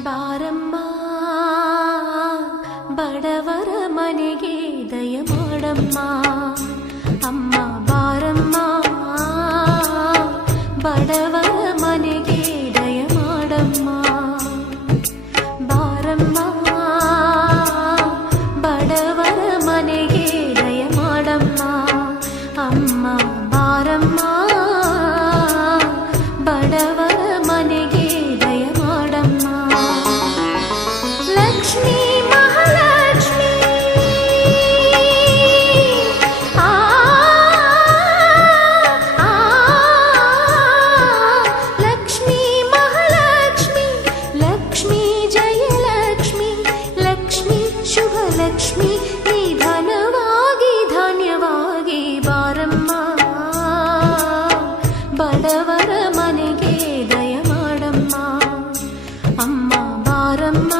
ಬಾರಮ್ಮ ಬಡವರ ಮನೆಗೆ ದಯ ಮಾಡಮ್ಮ ಅಮ್ಮ ಬಾರಮ್ಮ ಬಡವರ ಮನೆಗೆ ದಯ ಮಾಡಮ್ಮ ಬಾರಮ್ಮ ಬಡವರ ಮನೆಗೆ ದಯ ಮಾಡಮ್ಮ ಅಮ್ಮ ಬಾರಮ್ಮ ಬಡವರ ಮನೆಗೆ ದಯ ಮಾಡಮ್ಮ ಲಕ್ಷ್ಮೀ ಮಹಾಲಕ್ಷ್ಮಿ ಲಕ್ಷ್ಮೀ ಮಹಾಲಕ್ಷ್ಮಿ ಲಕ್ಷ್ಮೀ ಜಯಲಕ್ಷ್ಮಿ ಲಕ್ಷ್ಮೀ ಶುಭ ಲಕ್ಷ್ಮಿ ನಿಧನವಾಗಿ ಧಾನ್ಯವಾಗಿ ಬಾರಮ್ಮ ಬಡವರ ಮನೆಗೆ ದಯ ಮಾಡಮ್ಮ ಅಮ್ಮ ಬಾರಮ್ಮ